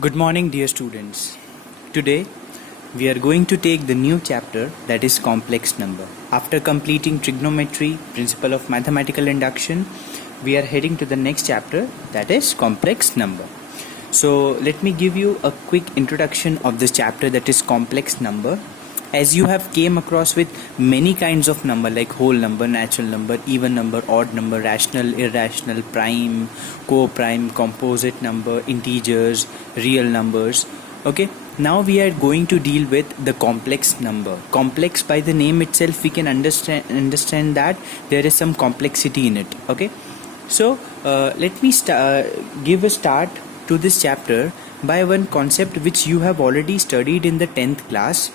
Good morning, dear students. Today we are going to take the new chapter, that is complex number. After completing trigonometry, principle of mathematical induction, we are heading to the next chapter, that is complex number. So let me give you a quick introduction of this chapter, that is complex number. As you have came across with many kinds of number like whole number, natural number, even number, odd number, rational, irrational, prime, co-prime, composite number, integers, real numbers. Okay, now we are going to deal with the complex number. Complex, by the name itself we can understand that there is some complexity in it. Okay, so let me give a start to this chapter by one concept which you have already studied in the 10th class.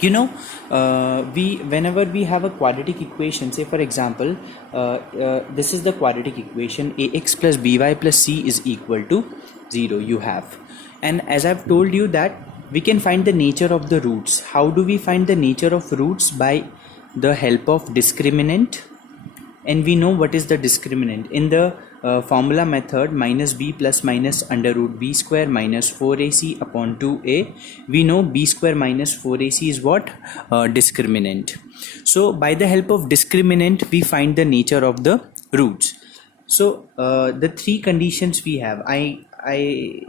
You know, whenever we have a quadratic equation, say for example, this is the quadratic equation, ax plus by plus c is equal to 0 you have. And as I've told you that we can find the nature of the roots. How do we find the nature of roots? By the help of discriminant. And we know what is the discriminant. In the formula method, minus b plus minus under root b square minus 4ac upon 2a, we know b square minus 4ac is what? Discriminant. So by the help of discriminant we find the nature of the roots. So the three conditions we have, I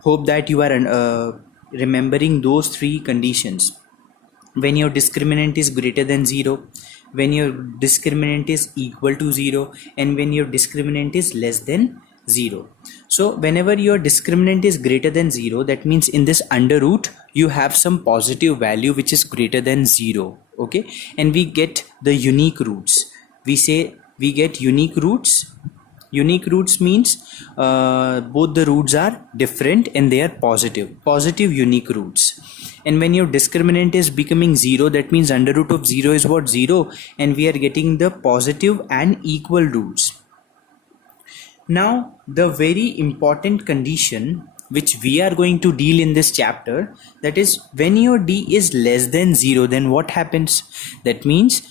hope that you are remembering those three conditions. When your discriminant is greater than 0, when your discriminant is equal to 0, and when your discriminant is less than 0. So whenever your discriminant is greater than 0, that means in this under root you have some positive value which is greater than 0. Okay, and we get the unique roots. We say we get unique roots. Unique roots means both the roots are different and they are positive unique roots. And when your discriminant is becoming 0, that means under root of 0 is what? 0, and we are getting the positive and equal roots. Now the very important condition which we are going to deal in this chapter, that is when your d is less than 0, then what happens? That means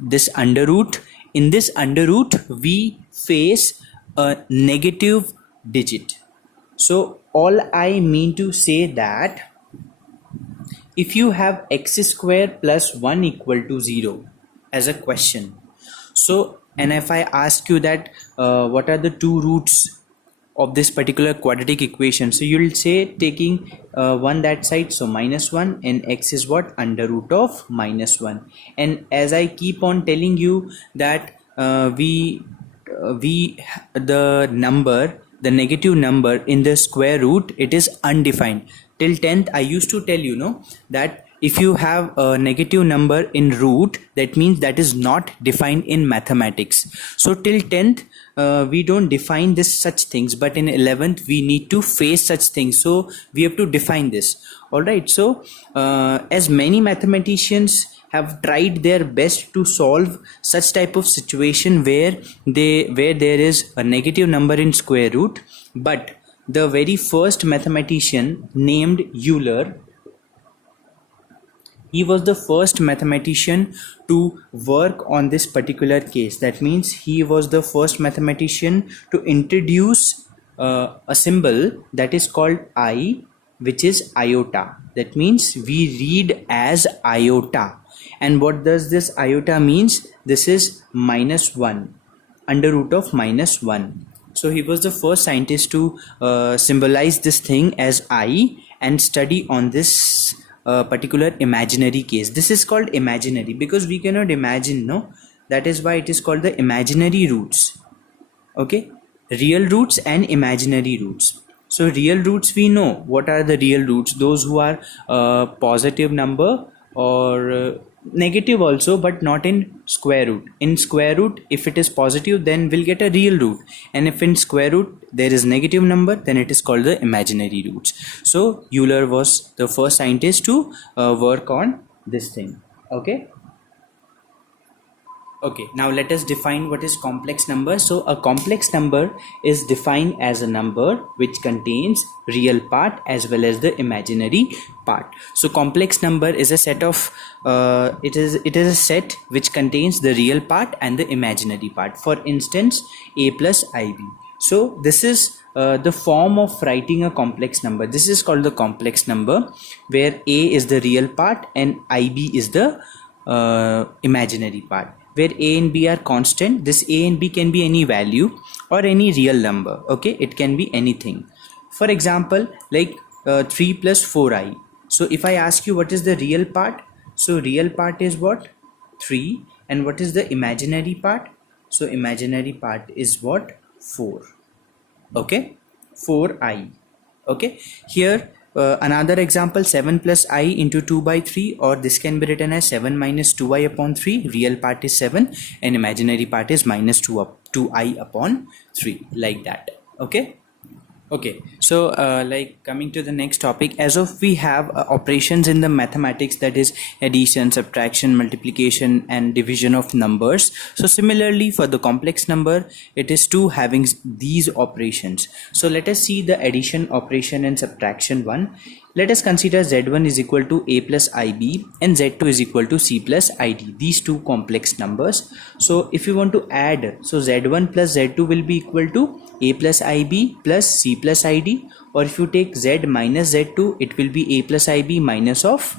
this under root, in this under root we face a negative digit. So all I mean to say that if you have x square plus 1 equal to 0 as a question, so and if I ask you that what are the two roots of this particular quadratic equation, so you will say taking 1 that side, so minus 1, and x is what? Under root of minus 1. And as I keep on telling you that the negative number in the square root, it is undefined. Till 10th I used to tell you that if you have a negative number in root, that means that is not defined in mathematics. So till 10th we don't define this such things, but in 11th we need to face such things, so we have to define this. Alright, so as many mathematicians have tried their best to solve such type of situation where there is a negative number in square root, but the very first mathematician named Euler, he was the first mathematician to work on this particular case. That means he was the first mathematician to introduce a symbol that is called I, which is iota. That means we read as iota. And what does this iota means? This is minus 1, under root of minus 1. So he was the first scientist to symbolize this thing as I and study on this particular imaginary case. This is called imaginary because we cannot imagine, no? That is why it is called the imaginary roots. Okay, real roots and imaginary roots. So real roots, we know what are the real roots, those who are positive number or negative also, but not in square root. In square root, if it is positive, then we'll get a real root, and if in square root there is negative number, then it is called the imaginary roots. So Euler was the first scientist to work on this thing. Okay, now let us define what is complex number. So a complex number is defined as a number which contains real part as well as the imaginary part. So complex number is a set of it is a set which contains the real part and the imaginary part. For instance, a plus ib. So this is the form of writing a complex number. This is called the complex number, where a is the real part and ib is the imaginary part. Where a and b are constant, this a and b can be any value or any real number. Okay, it can be anything. For example, like 3 plus 4i. So if I ask you what is the real part, so real part is what? 3. And what is the imaginary part? So imaginary part is what? 4. Okay, 4i. Okay, here another example, 7 plus i into 2 by 3, or this can be written as 7 minus 2i upon 3. Real part is 7 and imaginary part is minus 2i upon 3, like that. Okay. Okay, so like coming to the next topic, as of we have operations in the mathematics, that is addition, subtraction, multiplication and division of numbers. So similarly for the complex number, it is too having these operations. So let us see the addition operation and subtraction one. Let us consider z1 is equal to a plus ib and z2 is equal to c plus id, these two complex numbers. So if you want to add, so z1 plus z2 will be equal to a plus ib plus c plus id, or if you take z minus z2, it will be a plus ib minus of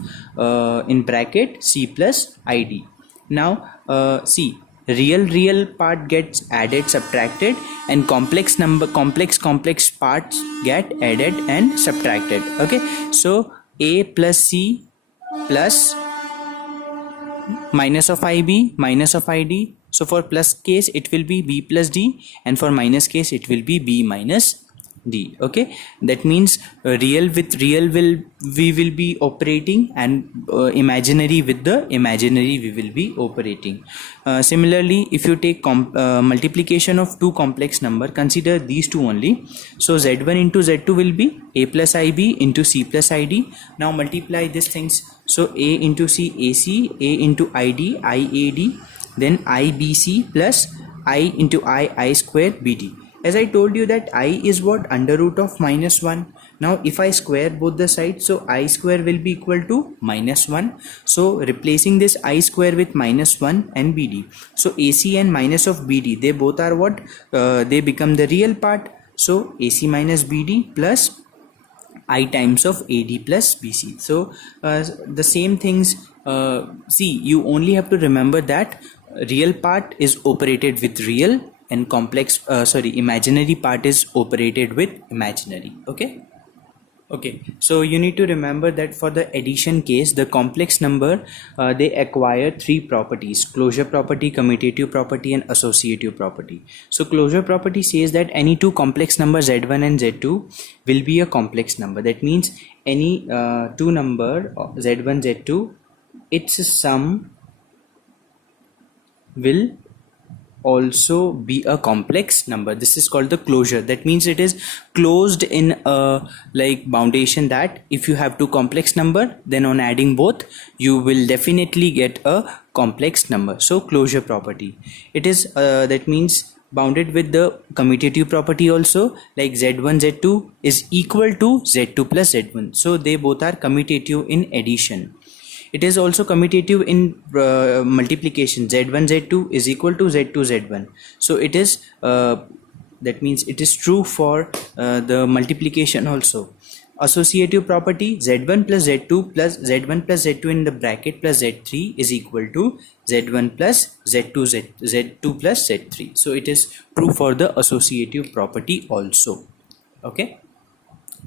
in bracket c plus id. Now see, real part gets added, subtracted, and complex parts get added and subtracted. Okay, so a plus c plus minus of ib minus of id. So for plus case it will be b plus d, and for minus case it will be b minus d. Okay, that means real with real we will be operating, and imaginary with the imaginary we will be operating. Similarly, if you take multiplication of two complex number, consider these two only. So z1 into z2 will be a plus ib into c plus id. Now multiply these things. So a into c ac, a into id iad, then ibc plus I into I square bd. As I told you that I is what? Under root of minus 1. Now if I square both the sides, so I square will be equal to minus 1. So replacing this I square with minus 1 and bd. So AC and minus of bd, they both are what? They become the real part. So AC minus bd plus I times of AD plus BC. So the same things, see, you only have to remember that real part is operated with real, and imaginary part is operated with imaginary. Okay, so you need to remember that for the addition case, the complex number, they acquire three properties: closure property, commutative property and associative property. So closure property says that any two complex numbers z1 and z2 will be a complex number. That means any two number z1 z2, its sum will also be a complex number. This is called the closure. That means it is closed in a like foundation, that if you have two complex number, then on adding both you will definitely get a complex number. So closure property, it is that means bounded with the commutative property also, like z1 z2 is equal to z2 plus z1. So they both are commutative in addition. It is also commutative in multiplication. z1 z2 is equal to z2 z1. So it is that means it is true for the multiplication also. Associative property, z1 plus z2 plus z1 plus z2 in the bracket plus z3 is equal to z1 plus z2 plus z3. So it is true for the associative property also.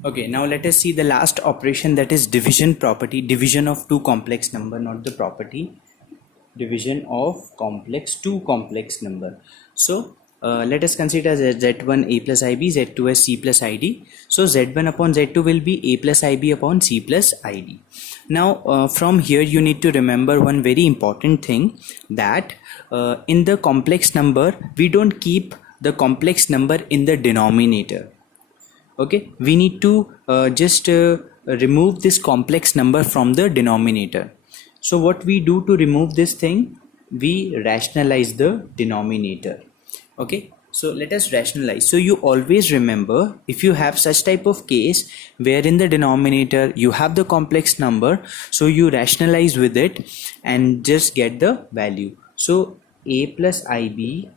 Okay, now let us see the last operation, that is division property. Division of two complex number, not the property. Division of two complex number. So let us consider z1 a plus ib, z2 as c plus id. So z1 upon z2 will be a plus ib upon c plus id. Now from here you need to remember one very important thing, that in the complex number we don't keep the complex number in the denominator. Okay, we need to just remove this complex number from the denominator. So what we do to remove this thing, we rationalize the denominator. Okay, so let us rationalize. So you always remember, if you have such type of case where in the denominator you have the complex number, so you rationalize with it and just get the value. So a plus ib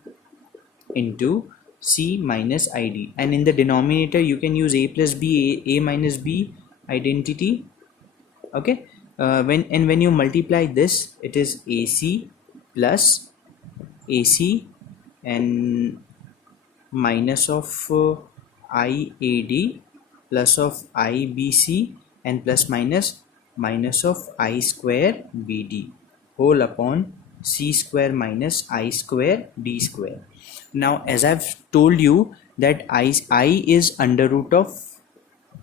into C minus ID, and in the denominator you can use A plus B, A minus B identity. Okay, when you multiply this, it is AC plus AC and minus of IAD plus of IBC and plus minus of I square BD whole upon C square minus I square D square. Now as I've told you that I is under root of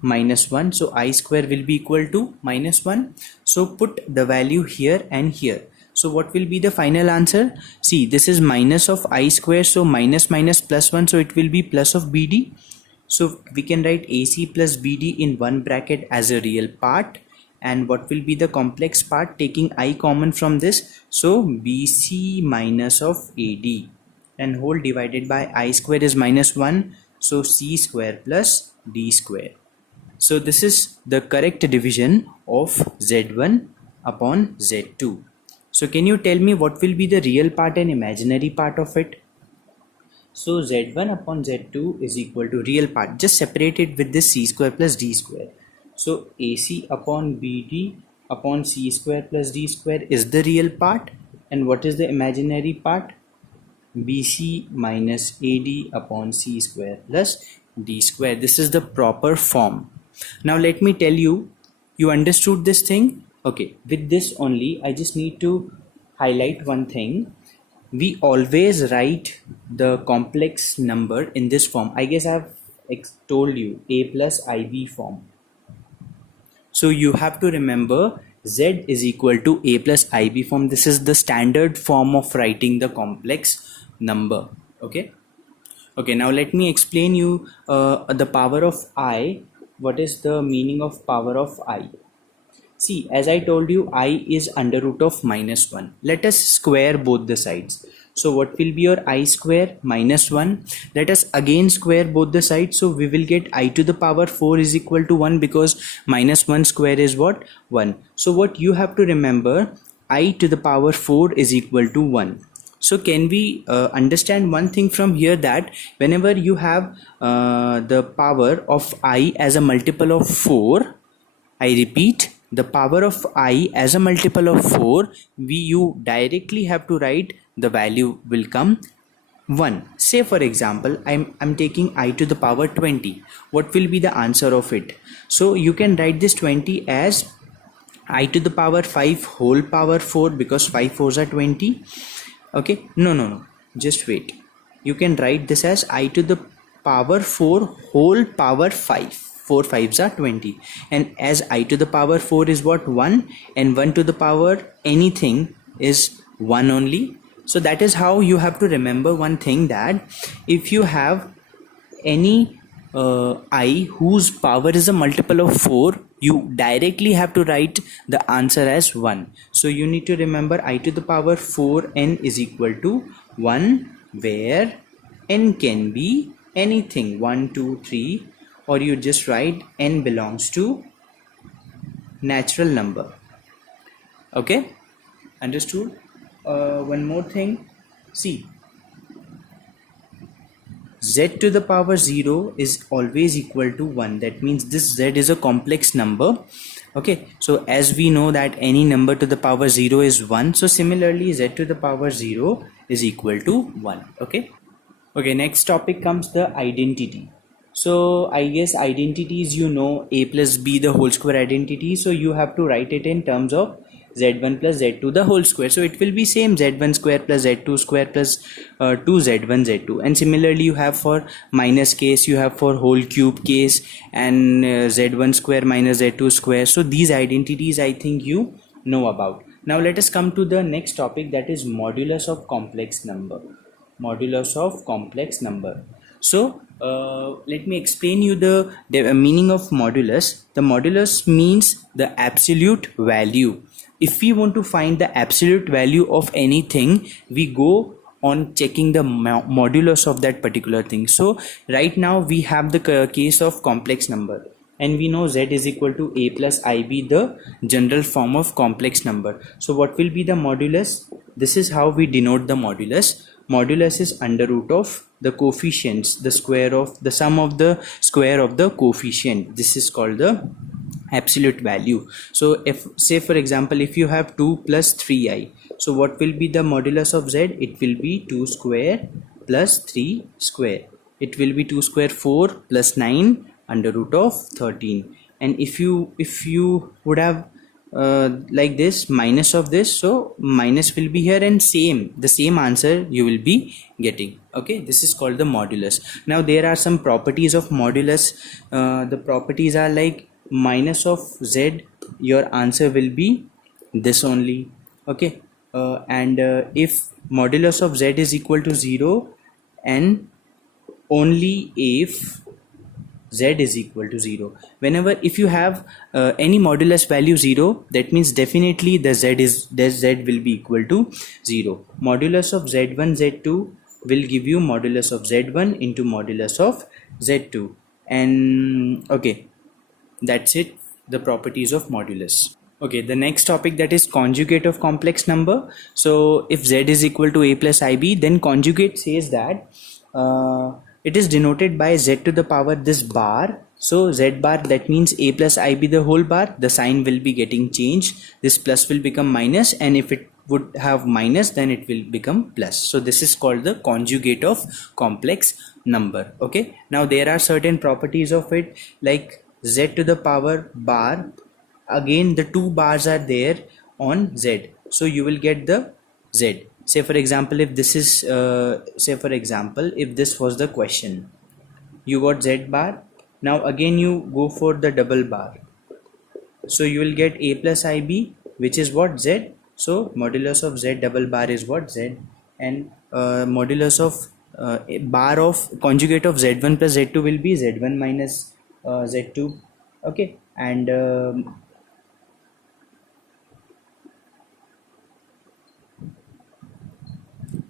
-1, so I square will be equal to -1. So put the value here and here. So what will be the final answer? See, this is minus of I square, so minus minus plus 1, so it will be plus of BD. So we can write AC plus BD in one bracket as a real part, and what will be the complex part taking I common from this? So BC minus of AD, and whole divided by I square is -1, so C square plus D square. So this is the correct division of Z1 upon Z2. So can you tell me what will be the real part and imaginary part of it? So Z1 upon Z2 is equal to real part. Just separate it with this C square plus D square. So AC upon BD upon C square plus D square is the real part. And what is the imaginary part? BC minus AD upon C square plus D square. This is the proper form. Now let me tell you, you understood this thing? Okay, with this only I just need to highlight one thing. We always write the complex number in this form. I guess I've told you, A plus IB form. So you have to remember Z is equal to A plus IB form. This is the standard form of writing the complex number. Okay, now let me explain you the power of I. What is the meaning of power of I? See, as I told you, I is under root of -1. Let us square both the sides. So what will be your I square? -1. Let us again square both the sides. So we will get I to the power 4 is equal to 1, because -1 square is what? 1. So what you have to remember, I to the power 4 is equal to 1. So can we understand one thing from here, that whenever you have the power of I as a multiple of 4, I repeat, the power of I as a multiple of 4, you directly have to write the value will come 1. Say for example, I'm taking I to the power 20. What will be the answer of it? So you can write this 20 as I to the power 5 whole power 4, because 5 4s are 20. Okay, no, just wait. You can write this as I to the power 4 whole power 5. 4 5s are 20, and as I to the power 4 is what? 1, and 1 to the power anything is 1 only. So that is how you have to remember one thing, that if you have any I whose power is a multiple of 4, you directly have to write the answer as 1. So you need to remember I to the power 4n is equal to 1, where n can be anything, 1 2 3, or you just write n belongs to natural number. Okay, understood? One more thing, see, Z to the power 0 is always equal to 1. That means this Z is a complex number. Okay, so as we know that any number to the power 0 is 1, so similarly Z to the power 0 is equal to 1. Okay, next topic comes the identity. So I guess identities, you know, A plus B the whole square identity, so you have to write it in terms of Z1 plus Z2 the whole square. So it will be same, Z1 square plus Z2 square plus 2Z1 Z2. And similarly you have for minus case, you have for whole cube case, and Z1 square minus Z2 square. So these identities I think you know about. Now let us come to the next topic, that is modulus of complex number. Modulus of complex number. So let me explain you the meaning of modulus. The modulus means the absolute value. If we want to find the absolute value of anything, we go on checking the modulus of that particular thing. So right now we have the case of complex number, and we know Z is equal to A plus IB, the general form of complex number. So what will be the modulus? This is how we denote the modulus. Modulus is under root of the coefficients, the square of the sum of the square of the coefficient. This is called the absolute value. So if, say for example, if you have 2 plus 3i, so what will be the modulus of z? It will be 2 square plus 3 square. It will be 2 square 4 plus 9 under root of 13. And if you would have like this, minus of this, so minus will be here, and the same answer you will be getting. Okay, this is called the modulus. Now there are some properties of modulus. The properties are like minus of z, your answer will be this only. Okay, and if modulus of z is equal to 0, and only if z is equal to 0. Whenever if you have any modulus value 0, that means definitely the z will be equal to 0. Modulus of z1 z2 will give you modulus of z1 into modulus of z2. And okay, that's it, the properties of modulus. Okay, the next topic, that is conjugate of complex number. So if z is equal to a plus ib, then conjugate says that it is denoted by z to the power this bar. So z bar, that means a plus ib the whole bar, the sign will be getting changed. This plus will become minus, and if it would have minus, then it will become plus. So this is called the conjugate of complex number. Okay, now there are certain properties of it, like z to the power bar, again the two bars are there on z, so you will get the z. Say for example, if this is if this was the question, you got z bar. Now again you go for the double bar, so you will get a plus ib, which is what, z. So modulus of z double bar is what, z. And modulus of bar of conjugate of z1 plus z2 will be z1 minus z2. Okay, and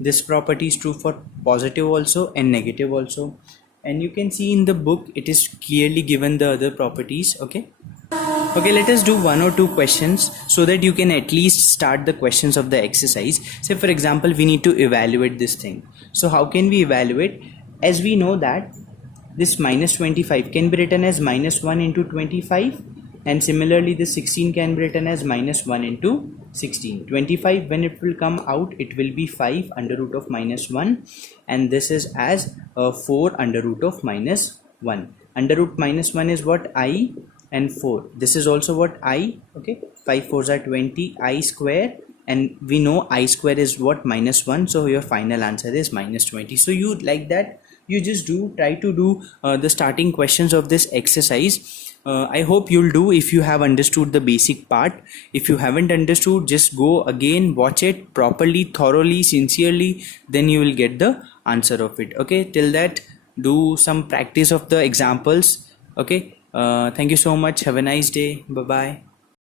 this property is true for positive also and negative also. And you can see in the book it is clearly given the other properties. Okay, let us do one or two questions so that you can at least start the questions of the exercise. Say for example, we need to evaluate this thing. So how can we evaluate? As we know that this minus 25 can be written as minus 1 into 25, and similarly this 16 can be written as minus 1 into 16. 25, when it will come out, it will be 5 under root of minus 1, and this is as 4 under root of minus 1. Under root minus 1 is what, I, and 4, this is also what, I. Okay, 5 4s are 20, I square, and we know I square is what, minus 1, so your final answer is minus 20. So you, like that, you just try to do the starting questions of this exercise. I hope you'll do if you have understood the basic part. If you haven't understood, just go again, watch it properly, thoroughly, sincerely, then you will get the answer of it. Okay, till that, do some practice of the examples. Okay, thank you so much. Have a nice day. Bye bye.